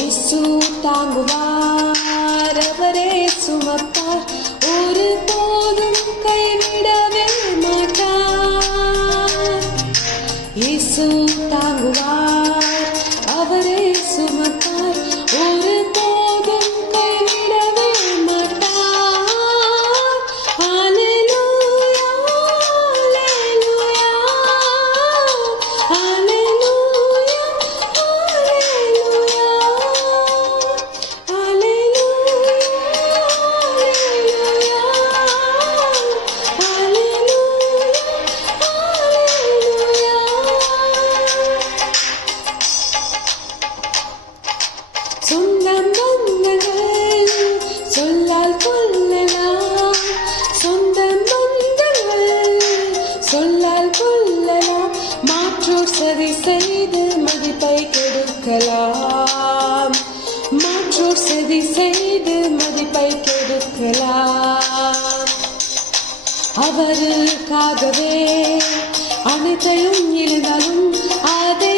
இயேசு தாங்குவார், அவரே சுமப்பார், ஒரு போதும் கைவிடவே மாட்டார். இயேசு தாங்குவார், அவரே சுமப்பார், ஒரு போதும் கைவிடவே மாட்டார். அல்லேலூயா, அல்லேலூயா, அல்லேலூயா, அல்லேலூயா, அல்லேலூயா, அல்லேலூயா. சொந்தம் பந்தங்கள் சொல்லால் கொள்ளலாம், சொந்தம் பந்தங்கள் சொல்லால் கொள்ளலாம், மாற்றோர் சதி செய்து மதிப்பை கெடுக்கலாம், மாற்றோர் சதி செய்து மதிப்பை கெடுக்கலாம். அவருக்காகவே அனைத்தையும் இருந்தாலும் அதை